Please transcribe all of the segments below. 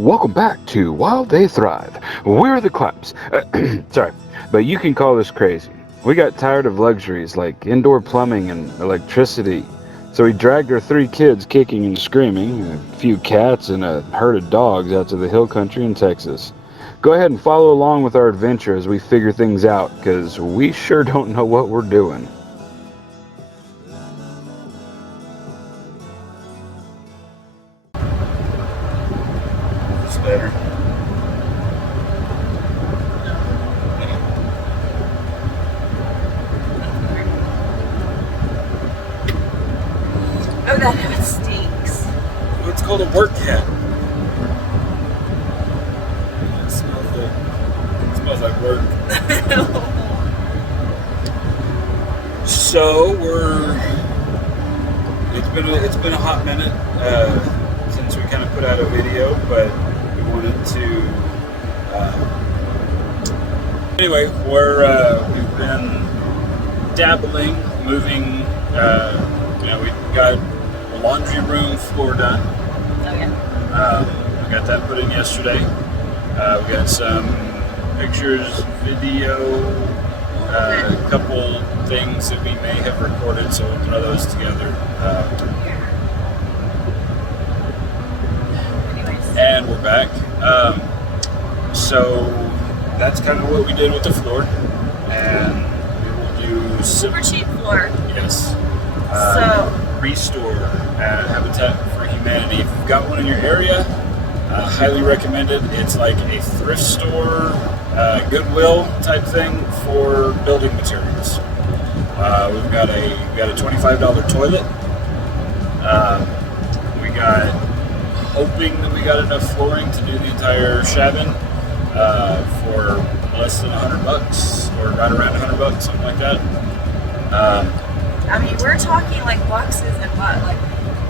Welcome back to While They Thrive. We're the Claps. Sorry, but you can call this crazy. We got tired of luxuries like indoor plumbing and electricity, so we dragged our 3 kids kicking and screaming, a few cats, and a herd of dogs out to the hill country in Texas. Go ahead and follow along with our adventure as we figure things out, because we sure don't know what we're doing. Later. Oh, that hat stinks. It's called a work hat. It smells like work. So it's been a hot minute since we kind of put out a video, but we wanted to. Anyway, we've been dabbling, moving. We got a laundry room floor done. Oh, yeah. We got that put in yesterday. We got some pictures, video, a couple things that we may have recorded, so we'll throw those together. And we're back. So that's kind of what we did with the floor. And we will do Super cheap floor. Yes. So Restore Habitat for Humanity. If you've got one in your area, highly recommend it. It's like a thrift store, Goodwill type thing for building materials. We've got a $25 toilet. We got hoping that we got enough flooring to do the entire cabin for less than $100 or right around $100, something like that. I mean, we're talking like boxes and what, like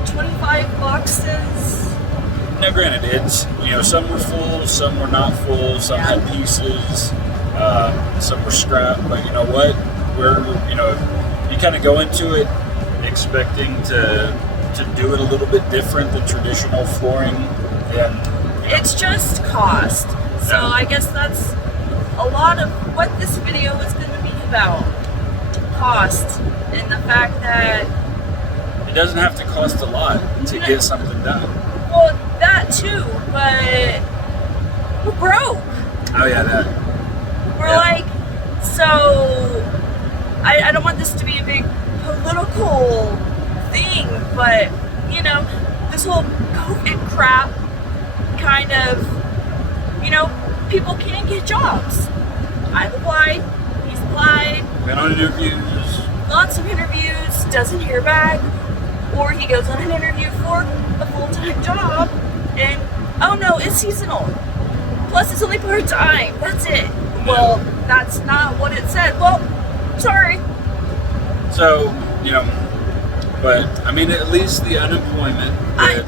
25 boxes. Now, granted, it's some were full, some were not full, some had pieces, some were scrap. But you know what? You kind of go into it expecting to do it a little bit different than traditional flooring. Then It's just cost. So I guess that's a lot of what this video is going to be about. Cost, and the fact that it doesn't have to cost a lot to get something done. well, that too, but we're broke. Oh yeah, that. We're like, so I don't want this to be a big political thing, but this whole COVID crap kind of, people can't get jobs. I've applied, he's applied. Been on interviews. Lots of interviews, doesn't hear back, or he goes on an interview for a full-time job, and oh no, it's seasonal. Plus, it's only part-time. That's it. Well, that's not what it said. Well, sorry. So, but I mean, at least the unemployment.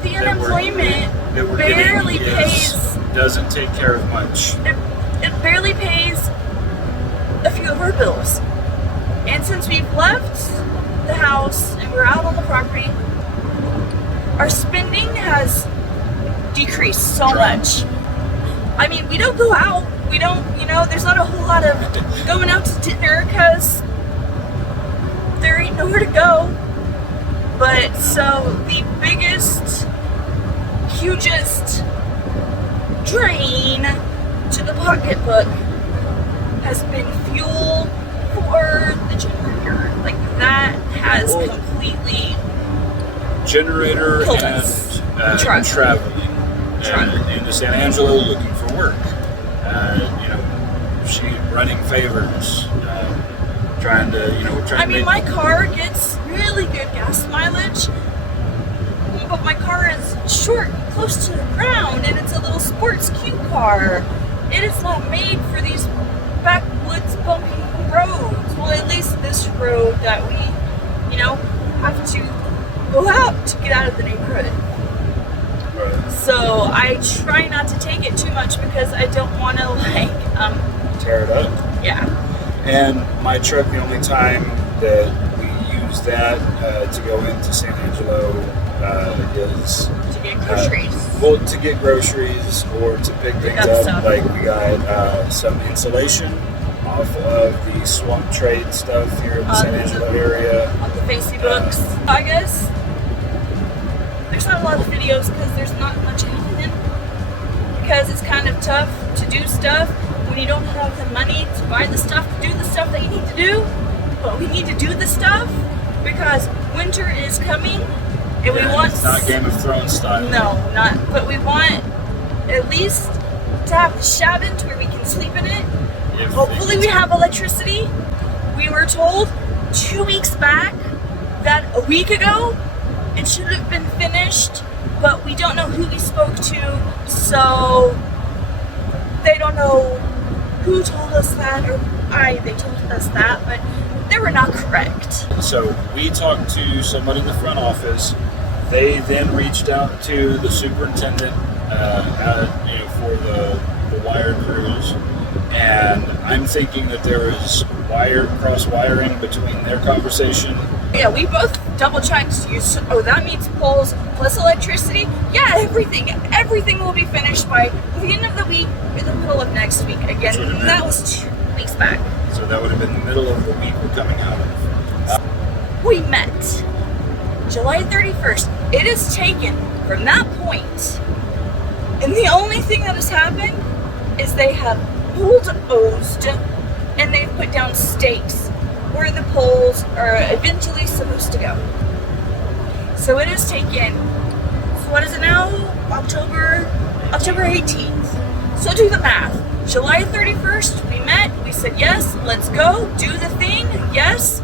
The unemployment that we're barely getting pays. Doesn't take care of much. It barely pays a few of our bills. And since we've left the house and we're out on the property, our spending has decreased so much. I mean, we don't go out. We don't, there's not a whole lot of going out to dinner because there ain't nowhere to go. But so the biggest, hugest drain to the pocketbook has been fuel for the generator. Like that has completely generator killed and us. traveling into San Angelo looking for work. She running favors, trying to I mean, my car gets really good gas mileage, but my car is short, close to the ground, and it's a little sports cute car. It is not made for these backwoods bumpy roads. Well, at least this road that we, have to go out to get out of the neighborhood. Right. So I try not to take it too much because I don't want to tear it up. Yeah. And my truck, the only time that we use that to go into San Angelo is To get groceries. well, to get groceries or to pick things up up. stuff. Like we got some insulation off of the swamp trade stuff here in the San Angelo area. On the Facebooks. I guess there's not a lot of videos because there's not much happening. Because it's kind of tough to do stuff when you don't have the money to buy the stuff to do the stuff that you need to do. But we need to do the stuff because winter is coming and we want. It's not Game of Thrones style. No, not. But we want at least to have the cabin to where we can sleep in it. Hopefully we have electricity. We were told 2 weeks back that a week ago it should have been finished, but we don't know who we spoke to, so they don't know who told us that or why they told us that, but they were not correct. So we talked to somebody in the front office. They then reached out to the superintendent for the wire crews. And I'm thinking that there is cross wiring between their conversation. Yeah, we both double checked. That means poles plus electricity. Yeah, everything will be finished by the end of the week or the middle of next week. Again, that was 2 weeks back. So that would have been the middle of the week we're coming out of. We met July 31st. It is taken from that point, and the only thing that has happened is they have bulldozed and they've put down stakes where the poles are eventually supposed to go. So it has taken, so what is it now? October 18th. So do the math. July 31st, we met, we said yes, let's go, do the thing, yes.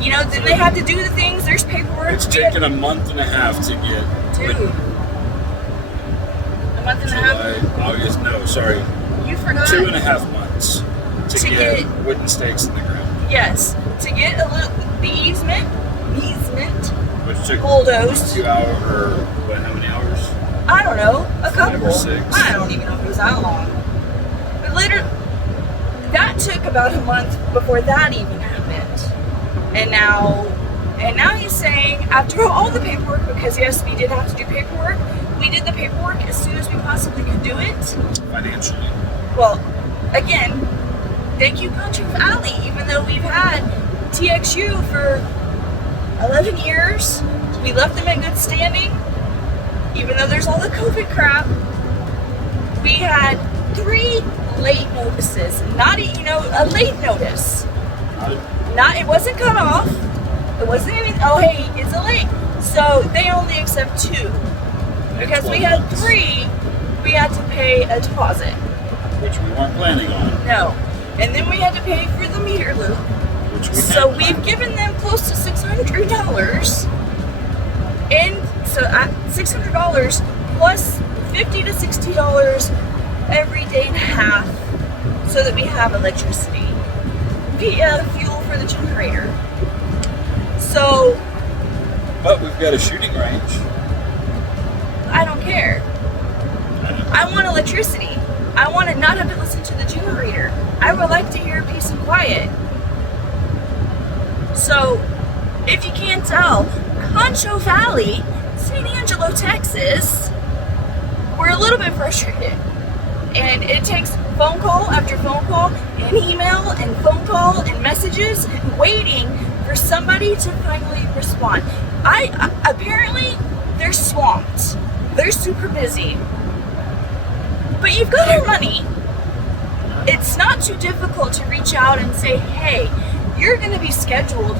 You know, then they have to do the things, there's paperwork. It's taken a month and a half to get. Dude. A month and a half? July, August, no, sorry. You forgot. 2.5 months to get wooden stakes in the ground. Yes, to get the easement, Which took bulldozed. 2 hours, or what, how many hours? I don't know, a 5 couple. or 6. I don't even know if it was that long. But later, that took about a month before that even happened. And now he's saying, after all the paperwork, because yes, we did have to do paperwork, we did the paperwork as soon as we possibly could do it. Financially. Well, again, thank you, Concho Valley, even though we've had TXU for 11 years. We left them in good standing, even though there's all the COVID crap. We had 3 late notices, not, a late notice. It wasn't cut off. It wasn't even, oh, hey, it's a late. So they only accept 2. Because we had 3, we had to pay a deposit. Which we weren't planning on. No. And then we had to pay for the meter loop. Which we So we've given them close to $600. And so at $600 plus $50 to $60 every day and a half so that we have electricity via fuel for the generator. So But we've got a shooting range. I don't care. I want electricity. I want to not have to listen to the generator. I would like to hear peace and quiet. So, if you can't tell, Concho Valley, San Angelo, Texas, we're a little bit frustrated. And it takes phone call after phone call, and email, and phone call, and messages, and waiting for somebody to finally respond. Apparently, they're swamped. They're super busy. But you've got our money. It's not too difficult to reach out and say, hey, you're going to be scheduled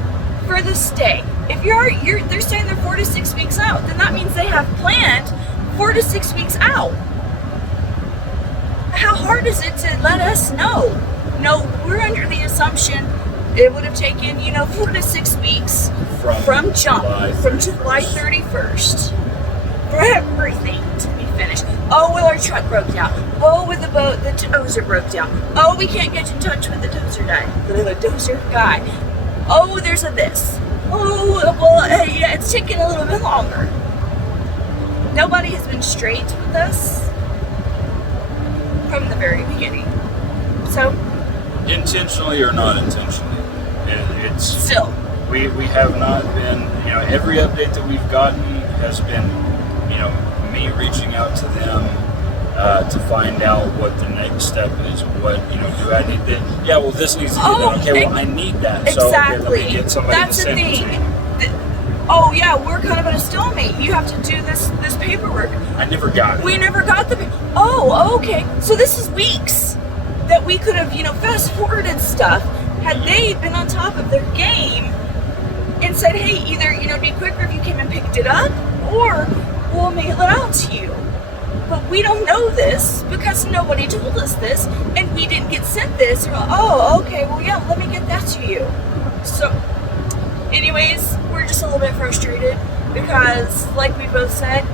for this day. If they're saying they're 4 to 6 weeks out, then that means they have planned 4 to 6 weeks out. How hard is it to let us know? No, we're under the assumption it would have taken, 4 to 6 weeks from July 31st for everything to be finished. Oh, well, our truck broke down. Oh, with the boat, the dozer broke down. Oh, we can't get in touch with the dozer guy. Oh, there's a this. Oh, well, yeah, it's taking a little bit longer. Nobody has been straight with us from the very beginning. So, Intentionally or not intentionally. It's still. We have not been, every update that we've gotten has been, me reaching out to them to find out what the next step is. What, do I need that? Yeah, well, this needs to be done. Okay, well, I need that. Exactly. So okay, let me get somebody That's to the send it to thing. me. Oh yeah, we're kind of at a stalemate. You have to do this paperwork. I never got it. We never got the. Oh, okay. So this is weeks that we could have, fast forwarded stuff had they been on top of their game and said, hey, either it'd be quicker if you came and picked it up, or we'll mail it out to you. But we don't know this because nobody told us this, and we didn't get sent this. We're like, oh, okay. Well, yeah. Let me get that to you. So, anyways, we're just a little bit frustrated because, like we both said,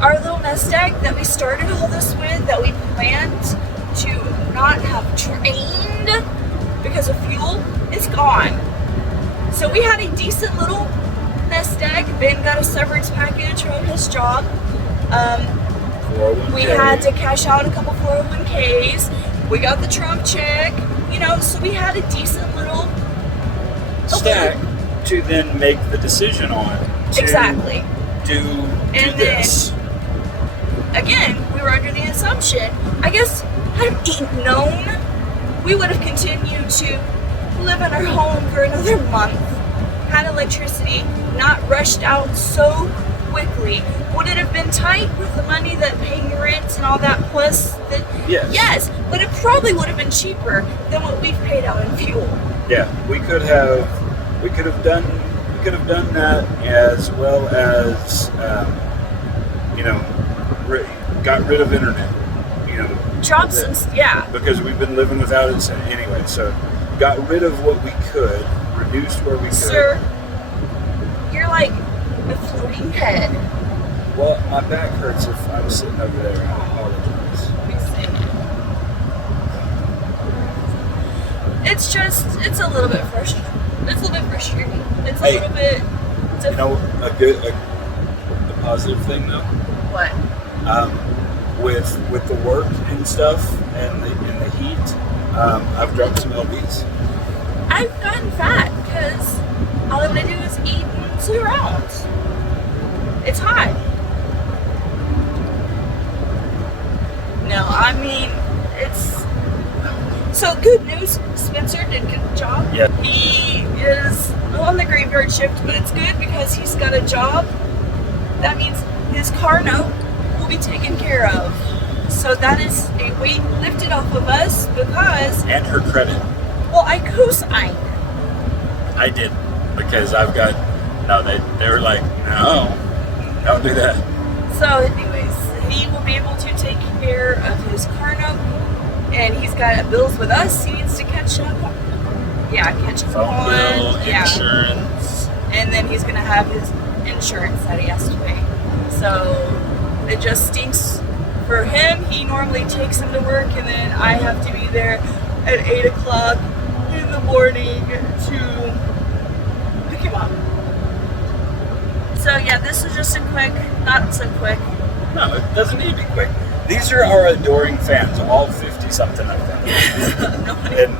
our little nest egg that we started all this with, that we planned to not have trained because of fuel, is gone. So we had a decent little nest egg. Ben got a severance package from his job. 401k. We had to cash out a couple 401ks. We got the Trump check, so we had a decent little stack to then make the decision on. To Exactly. Do And this. Again, we were under the assumption, I guess, had we known, we would have continued to live in our home for another month, had electricity, not rushed out so quickly. Would it have been tight with the money that paying rent and all that plus the Yes. Yes, but it probably would have been cheaper than what we've paid out in fuel. Yeah, we could have done that, as well as got rid of internet. Drop some, yeah. Because we've been living without it anyway. So got rid of what we could, reduced where we could. Sir, you're like a floating head. Well, my back hurts if I was sitting over there. I apologize. Let me see. It's a little bit frustrating. It's a little bit frustrating. It's a Hey, little bit. A positive thing though. What? With the work and stuff and the heat, I've dropped some lbs. I've gotten fat because all I'm gonna do is eat and sit around. It's hot. No, I mean it's. So good news, Spencer did a good job. Yeah. He is on the graveyard shift, but it's good because he's got a job. That means his car note will be taken care of. So that is a weight lifted off of us because, And her credit. well, I co-signed. I did, because I've got, they were like, no, don't do that. So anyways, he will be able to take care of his car note, and he's got bills with us. He needs to catch up. Yeah, catch up Phone on. bill, Yeah. insurance. And then he's gonna have his insurance that he has to pay. So it just stinks for him. He normally takes him to work, and then I have to be there at 8 o'clock in the morning to pick him up. So yeah, this is just a quick, not so quick. No, it doesn't need to be quick. These are our adoring fans, all 50-something of them.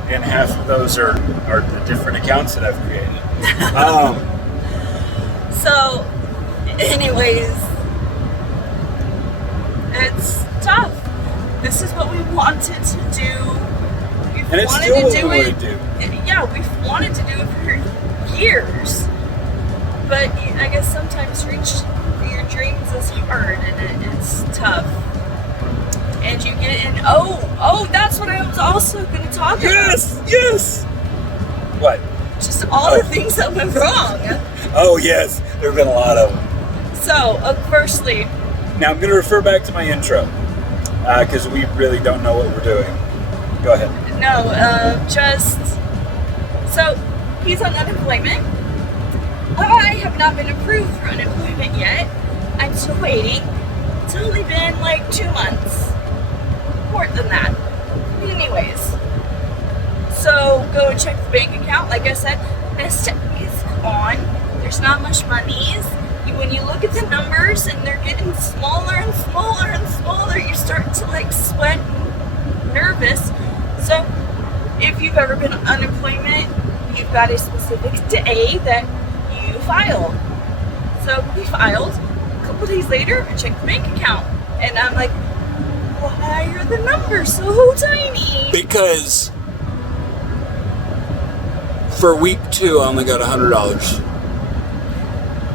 and half of those are the different accounts that I've created. So, anyways, it's tough. This is what we wanted to do. We've And it's wanted still to what do we it. want to do. Yeah, we've wanted to do it for years. But I guess sometimes reaching your dreams is hard and it's tough. And you get in. Oh, that's what I was also going to talk about. Yes! What? Just all the things that went wrong. Oh, yes. There have been a lot of them. So, firstly, Now, I'm going to refer back to my intro, because we really don't know what we're doing. Go ahead. no, so he's on unemployment. I have not been approved for unemployment yet. I'm still waiting. It's only been like 2 months. More than that. Anyways, so go check the bank account. Like I said, this is on. There's not much monies. When you look at the numbers and they're getting smaller and smaller and smaller, you start to like sweat and nervous. So if you've ever been on unemployment, you've got a specific day that you file. So we filed. couple days later, I checked the bank account, and I'm like, why are the numbers so tiny? Because for week 2, I only got $100.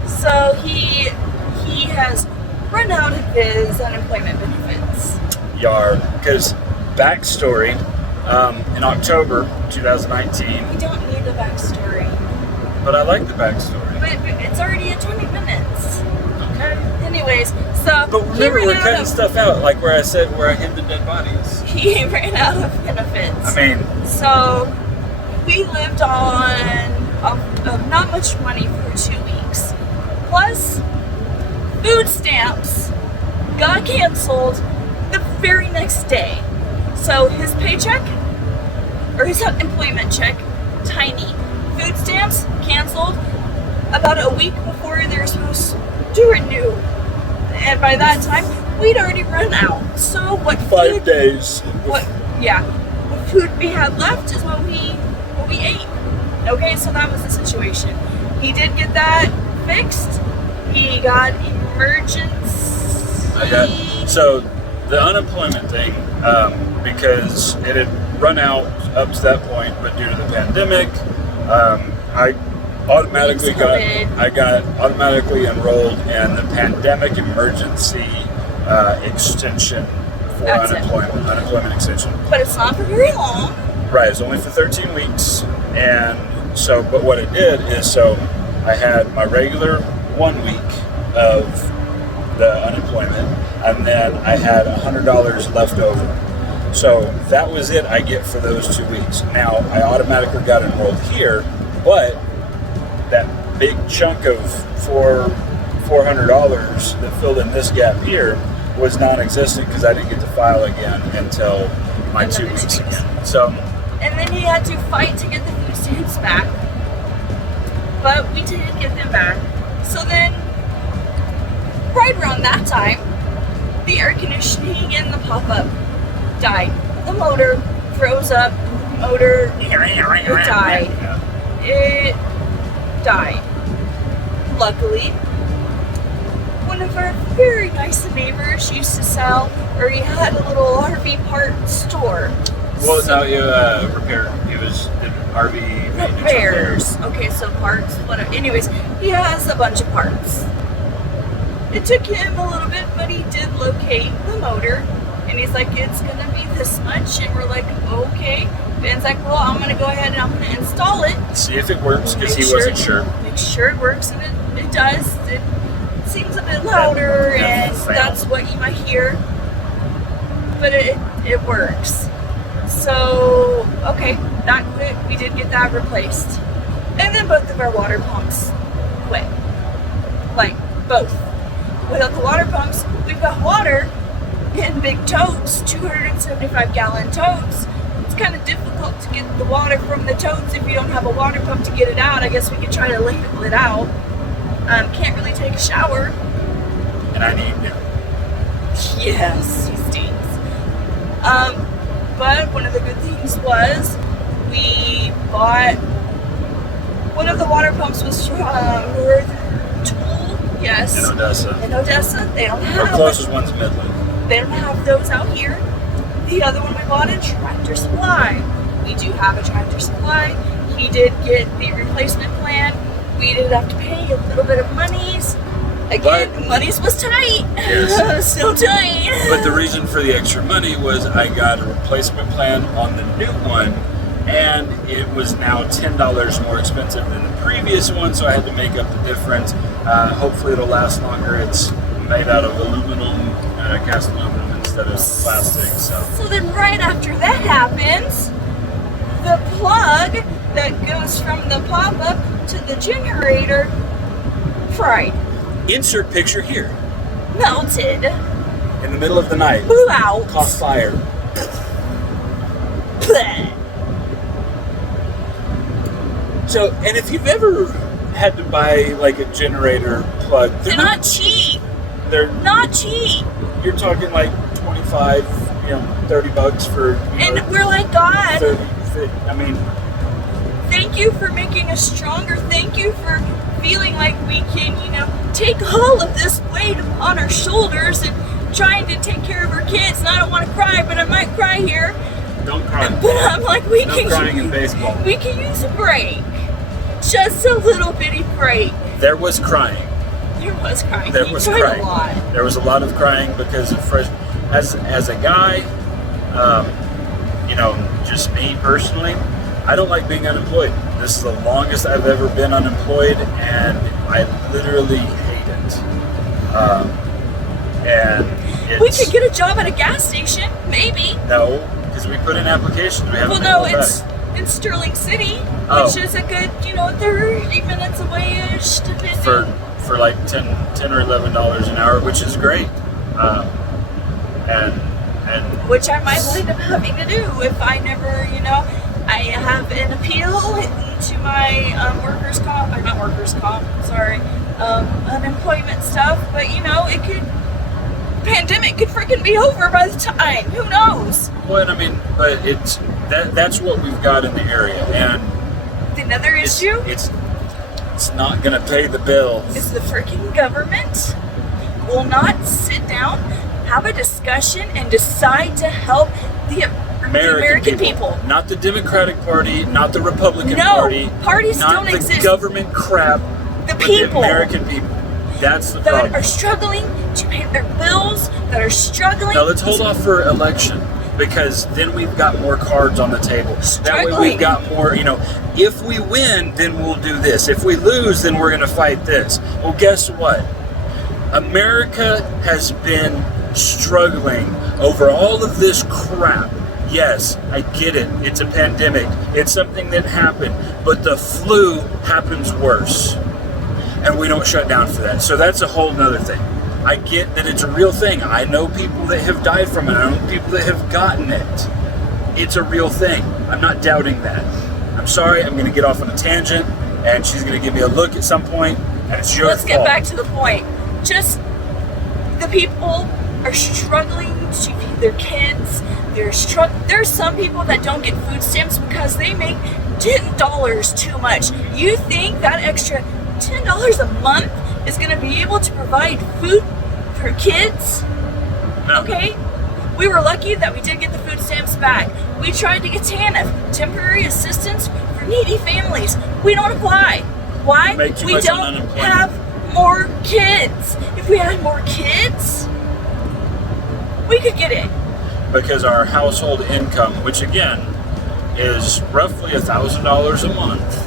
So he has run out of his unemployment benefits. Because backstory, in October 2019, We don't need the backstory, but I like the backstory. but it's already at 20 minutes. Okay. Anyways, so But he remember, ran we're out cutting of, stuff out, like where I said where I hid the dead bodies. he ran out of benefits. I mean, So we lived on of not much money for 2 weeks. Plus, food stamps got canceled the very next day. So his paycheck, or his employment check, tiny. Food stamps canceled about a week before they were supposed to renew. And by that time, we'd already run out. So what 5 food days. what food we had left is what we ate. Okay, so that was the situation. He did get that fixed. He got emergency. So the unemployment thing, because it had run out up to that point, but due to the pandemic, I automatically got automatically enrolled in the pandemic emergency extension for That's it. unemployment extension. But it's not for very long. Right, it's only for 13 weeks, and so, but what it did is, so I had my regular 1 week of the unemployment, and then I had $100 left over. So that was it I get for those 2 weeks. Now, I automatically got enrolled here, but that big chunk of $400 that filled in this gap here was non-existent because I didn't get to file again until my Another 2 weeks 2 weeks. again. So, And then he had to fight to get the food stamps back. But we did get them back. So then, right around that time, the air conditioning in the pop-up died. The motor froze up. The motor died. It died. Luckily, one of our very nice neighbors used to sell, or he had a little RV part store. well, So- no, you repaired. It was the RV maintenance repairs. Okay, so parts, whatever. Anyways, he has a bunch of parts. It took him a little bit, but he did locate the motor. And he's like, it's gonna be this much. And we're like, okay. Ben's like, well, I'm gonna go ahead and I'm gonna install it. See if it works because he Make wasn't sure. Make sure it works, and it does. It seems a bit louder, Yeah, and sound. that's what you might hear. But it works. So, okay, that quit. We did get that replaced. And then both of our water pumps quit. Like, both. Without the water pumps, we've got water in big totes, 275-gallon totes. It's kind of difficult to get the water from the totes if you don't have a water pump to get it out. I guess we could try to ladle it out. Can't really take a shower. And I need him. Yes, he stinks. But one of the good things was we bought one of the water pumps was from North Tool. Yes. In Odessa. In Odessa, they don't Our have closest one's Midland. they don't have those out here. The other one we bought in Tractor Supply. We do have a Tractor Supply. He did get the replacement plan. We did have to pay a little bit of monies. Again, monies was tight. Yes. Still tight. But the reason for the extra money was I got a replacement plan on the new one, and it was now $10 more expensive than the previous one, so I had to make up the difference. Hopefully it'll last longer. It's made out of aluminum, cast aluminum instead of plastic. So then right after that happens, the plug that goes from the pop-up to the generator fried, Insert picture here. melted, In the middle of the night, blew out. caught fire. Bleh. So, and if you've ever had to buy like a generator plug, They're not cheap. They're Not cheap. you're talking like 25, $30 for. And we're like, God, 30, I mean, Thank you for making us stronger. Thank you for feeling like we can, take all of this weight on our shoulders and trying to take care of our kids. And I don't want to cry, but I might cry here. Don't cry. But I'm like, No crying in baseball. we can use a break. Just a little bitty break. There was crying. There was crying. There He was cried crying. a lot. There was a lot of crying because of fresh. As a guy, just me personally, I don't like being unemployed. This is the longest I've ever been unemployed, and I literally hate it. And We could get a job at a gas station, maybe. no, because we put in applications. We haven't Well, no, been called it's back. in Sterling City, Oh. which is a good, 30 minutes away-ish, depending. for like $10 or $11 an hour, which is great. And Which I might wind up having to do if I never, I have an appeal to my unemployment stuff, but pandemic could freaking be over by the time. Who knows? well, but that's what we've got in the area, and Another issue it's not going to pay the bills. is the freaking government will not sit down, have a discussion, and decide to help the American people. Not the Democratic Party, not the Republican No, Party. parties not don't the exist. government crap. The but people. The American people. That's the That problem. are struggling to pay their bills, that are struggling. Now let's hold off for election, because then we've got more cards on the table. That way Struggling. we've got more, if we win, then we'll do this. If we lose, then we're going to fight this. Well, guess what? America has been struggling over all of this crap. Yes, I get it. It's a pandemic. It's something that happened. But the flu happens worse. And we don't shut down for that. So that's a whole nother thing. I get that it's a real thing. I know people that have died from it. I know people that have gotten it. It's a real thing. I'm not doubting that. I'm sorry, I'm going to get off on a tangent, and she's going to give me a look at some point, and it's your Let's get fault. back to the point. Just the people are struggling to feed their kids. There's some people that don't get food stamps because they make $10 too much. You think that extra $10 a month is going to be able to provide food for kids? No. Okay? We were lucky that we did get the food stamps back. We tried to get TANF, temporary assistance for needy families. We don't apply. Why? Make too We much on don't unemployment. have more kids. If we had more kids, we could get it. Because our household income, which again is roughly $1,000 a month,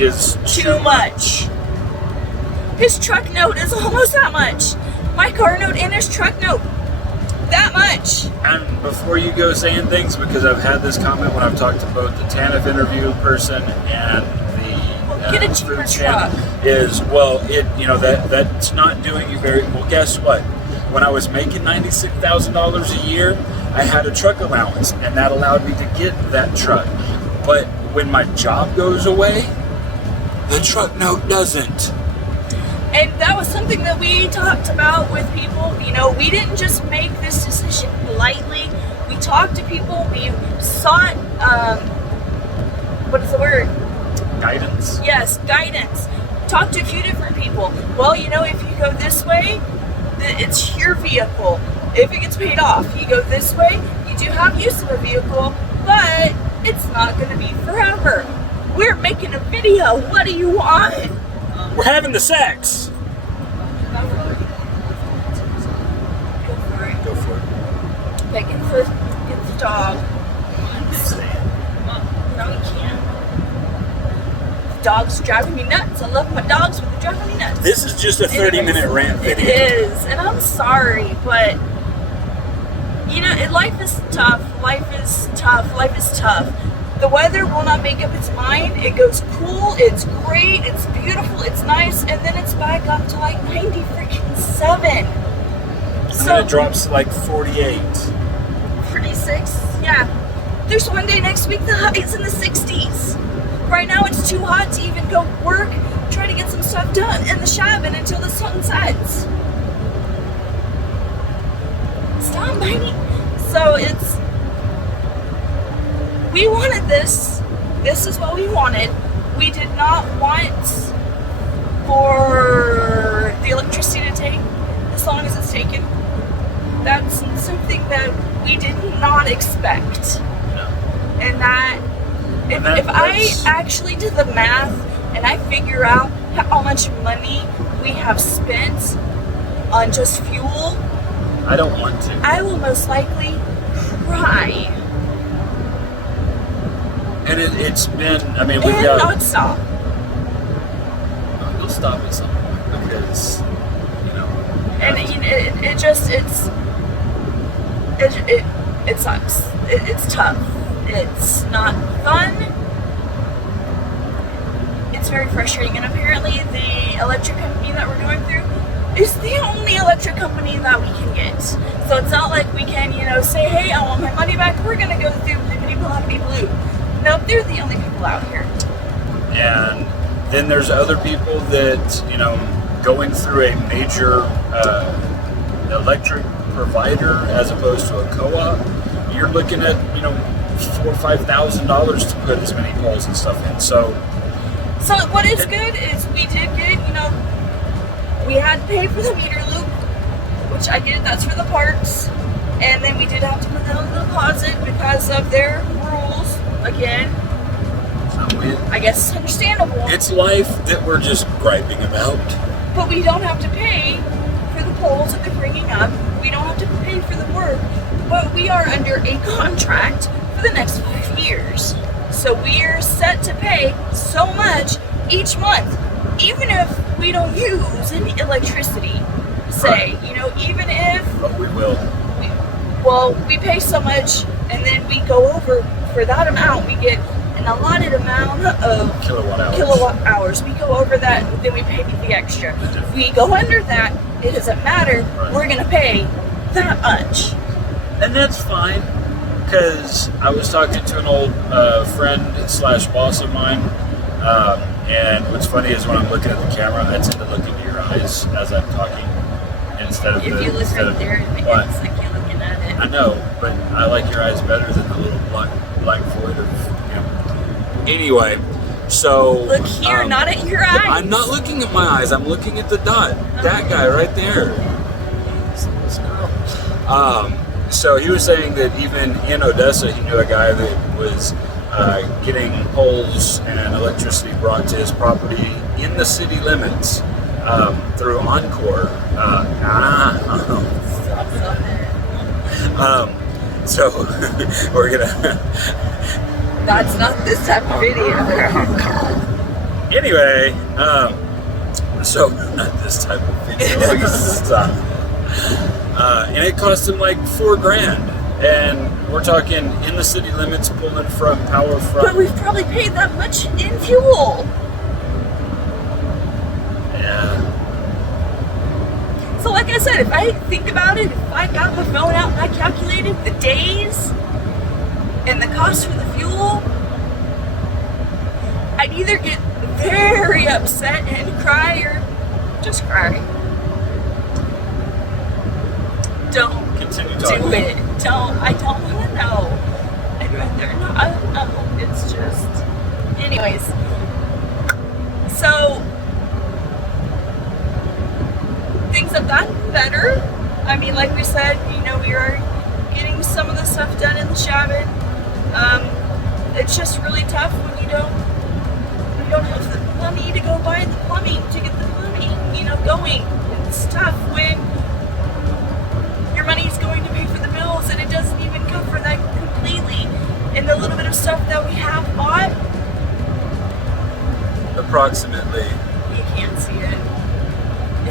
is Too much. His truck note is almost that much. My car note and his truck note, that much. And before you go saying things, because I've had this comment when I've talked to both the TANF interview person and the Get a cheaper food stamp, truck. is that's not doing you very well. Guess what? When I was making $96,000 a year, I had a truck allowance, and that allowed me to get that truck. But when my job goes away, the truck note doesn't. And that was something that we talked about with people. We didn't just make this decision lightly. We talked to people. We sought, what is the word? Guidance. Yes, guidance. Talked to a few different people. Well, if you go this way, it's your vehicle. If it gets paid off, you go this way, you do have use of a vehicle, but it's not going to be forever. We're making a video. What do you want? We're having the sex. Go for it. Go for it. Like, it's the dog. No, you can't. The dog's driving me nuts. I love my dogs, but they're driving me nuts. This is just a 30-minute rant It video. is, and I'm sorry, but life is tough. Life is tough. Life is tough. The weather will not make up its mind. It goes cool. It's great. It's beautiful. It's nice, and then it's back up to like 90 freaking 7. And So then it drops to like 48. 46. Yeah. There's one day next week the high is in the 60s. Right now it's too hot to even go work, try to get some stuff done in the cabin until the sun sets. Stop biting. So we wanted this this is what we wanted. We did not want for the electricity to take as long as it's taken. That's something that we did not expect. No. And that, if I actually did the math and I figure out how much money we have spent on just fuel, I don't want to. I will most likely cry. And it's been, I mean, we've And got. not stop. You'll stop at some point because, you know. And it sucks. It's tough. It's not fun. It's very frustrating. And apparently the electric company that we're going through is the only electric company that we can get. So it's not like we can, say, hey, I want my money back. We're going to go through Blippity Bloppity Blue. Nope, they're the only people out here. And then there's other people that, going through a major electric provider as opposed to a co-op, you're looking at, $4,000 or $5,000 to put as many poles and stuff in. So what is good is we did get, we had to pay for the meter loop, which I get that's for the parts, and then we did have to put that on the deposit because of their rules again. I guess it's understandable. It's life that we're just griping about. But we don't have to pay for the poles that they're bringing up. We don't have to pay for the work. But we are under a contract for the next 5 years. So we are set to pay so much each month, even if we don't use any electricity. Say, even if But we will. we pay so much and then we go over for that amount, we get an allotted amount of kilowatt hours. We go over that, then we pay the extra. If we go under that, it doesn't matter. Right. We're going to pay that much. And that's fine, because I was talking to an old friend / boss of mine, and what's funny is when I'm looking at the camera, I tend to look into your eyes as I'm talking instead of If you look right there, it's but, like you're looking at it. I know, but I like your eyes better than the little black void of. Anyway, so Look here, not at your eyes. I'm not looking at my eyes. I'm looking at the dot. That guy right there. This girl. So he was saying that even in Odessa, he knew a guy that was getting poles and electricity brought to his property in the city limits through Encore. So we're gonna. That's not this type of video. Anyway, so not this type of video. Stop. And it cost him like $4,000, and we're talking in the city limits, pulling from power from. But we've probably paid that much in fuel. Yeah. So like I said, if I think about it, if I got my phone out and I calculated the days and the cost for the fuel, I'd either get very upset and cry or just cry. Don't Continue do talking. it. I don't want to know. I'd rather not. I don't know. It's just. Anyways. So. Things have gotten better. I mean, like we said, we are getting some of the stuff done in the Shabbat. It's just really tough when you don't have the money to go buy the plumbing, to get the plumbing, going. It's tough when your money's going to pay for the bills and it doesn't even cover that completely. And the little bit of stuff that we have bought, Approximately. you can't see it.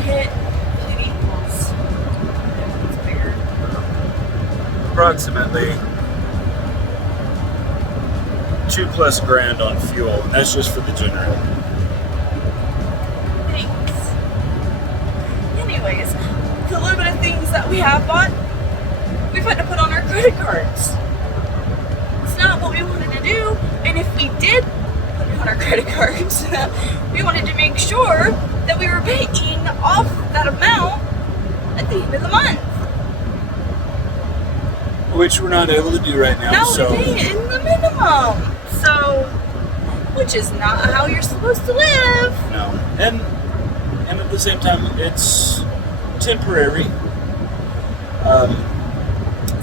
It equals. It's bigger. Approximately $2+ grand on fuel. And that's just for the generator. Thanks. Anyways, the little bit of things that we have bought, we've had to put on our credit cards. It's not what we wanted to do, and if we did put it on our credit cards, we wanted to make sure that we were paying off that amount at the end of the month. Which we're not able to do right now. No, so we're paying the minimum. So which is not how you're supposed to live. No. And at the same time, it's temporary.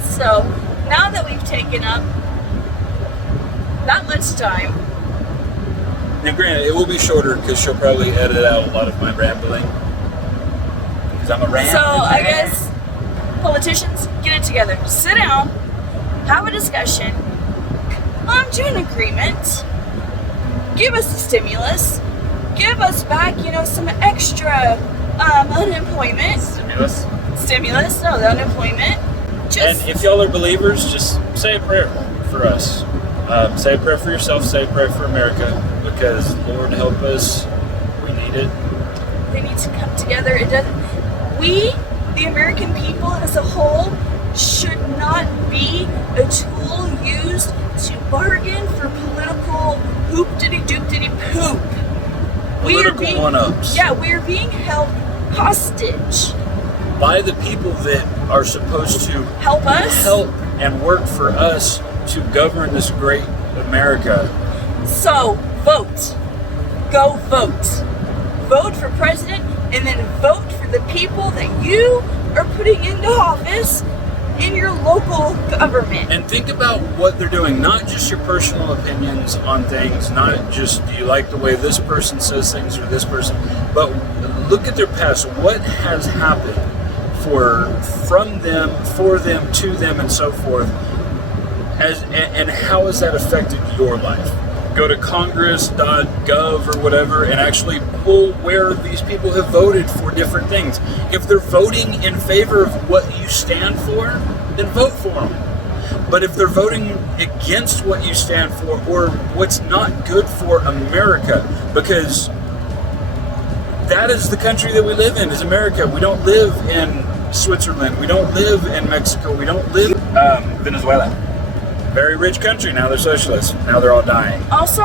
So now that we've taken up that much time, Now, granted, it will be shorter because she'll probably edit out a lot of my rambling. Because I'm a rambling. so I guess politicians, get it together, sit down, have a discussion, come to an agreement, give us the stimulus, give us back, some extra unemployment. Stimulus, no, the unemployment. Just And if y'all are believers, just say a prayer for us. Say a prayer for yourself, say a prayer for America, because Lord help us, we need it. they need to come together. It doesn't. We, the American people as a whole, should not be a tool used to bargain for political hoop-diddy-doop-diddy-poop. Political one-ups. Yeah, we are being held hostage. By the people that are supposed to Help us. help and work for us to govern this great America. So, vote. Go vote. Vote for president and then vote for the people that you are putting into office in your local government. And think about what they're doing, not just your personal opinions on things, not just do you like the way this person says things or this person, but look at their past. What has happened from them, for them, to them, and so forth, and how has that affected your life? Go to congress.gov or whatever and actually pull where these people have voted for different things. If they're voting in favor of what you stand for, then vote for them. But if they're voting against what you stand for or what's not good for America, because that is the country that we live in, is America. We don't live in Switzerland. We don't live in Mexico. We don't live Venezuela. Very rich country. Now they're socialists. Now they're all dying. Also,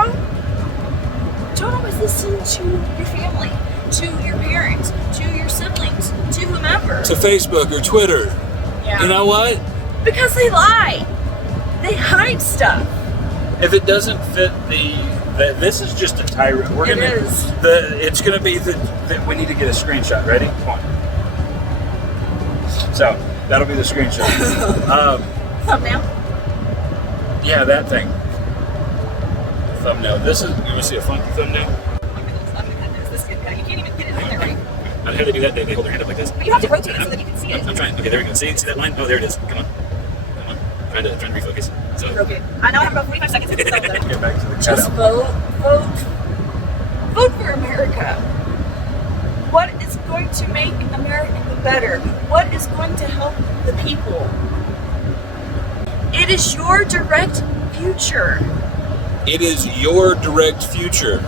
don't always listen to your family, to your parents, to your siblings, to whomever. To Facebook or Twitter. Yeah. You know what? Because they lie. They hide stuff. If it doesn't fit this is just a tirade. It is. It's gonna be that we need to get a screenshot. Ready? Come on. So that'll be the screenshot. Thumbnail. Yeah, that thing. Thumbnail. This is. You want to see a funky thumbnail? This kid, you can't even get it in there right. How do they do that? They hold their hand up like this. But you have to rotate it so that you can see it. I'm trying. Okay, there we go. See that line? Oh, there it is. Come on. Trying to refocus. So. Okay. I know I have about 45 seconds to get Get back to the Just cutout. vote for America. What is going to make America better? What is going to help the people? It is your direct future. It is your direct future.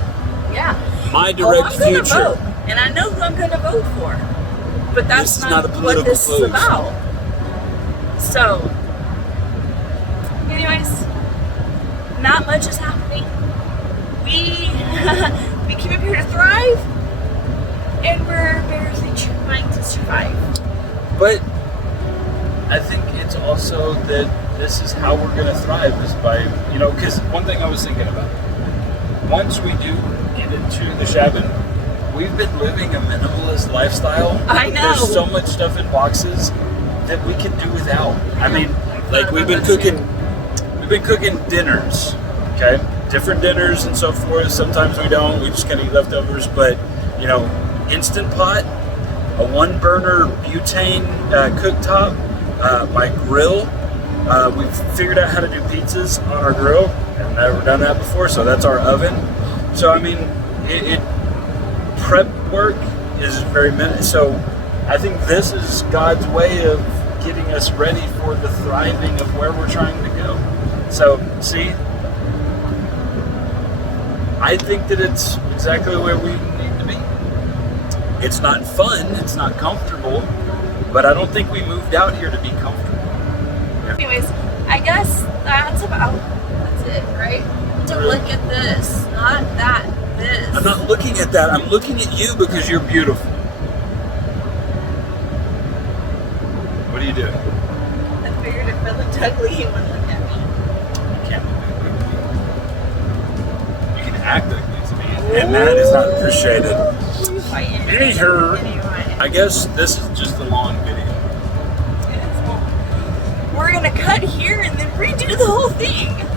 Yeah. My direct I'm gonna future. vote, and I know who I'm going to vote for. But that's This is not a what political this is vote. about. So, anyways, not much is happening. We came up here to thrive, and we're barely trying to survive. But I think it's also that this is how we're going to thrive, is by, because one thing I was thinking about, once we do get into the Shabbat, we've been living a minimalist lifestyle. I know. There's so much stuff in boxes that we can do without. I mean, like we've been cooking dinners, okay? Different dinners and so forth. Sometimes we don't. We just kind of eat leftovers. But, Instant Pot, a 1-burner butane cooktop, my grill. We've figured out how to do pizzas on our grill. I've never done that before, so that's our oven. So, I mean, prep work is very minimal. So, I think this is God's way of getting us ready for the thriving of where we're trying to go. So, see, I think that it's exactly where we need to be. It's not fun, it's not comfortable, but I don't think we moved out here to be comfortable. Anyways, I guess that's it, right? To look at this, not that, this. I'm not looking at that, I'm looking at you because you're beautiful. What are you doing? I figured if I looked ugly, you wouldn't look at me. You can't look at me. You can act and that is not appreciated. Anywho, Anyway. I guess this is just a long video. We're gonna cut here and then redo the whole thing.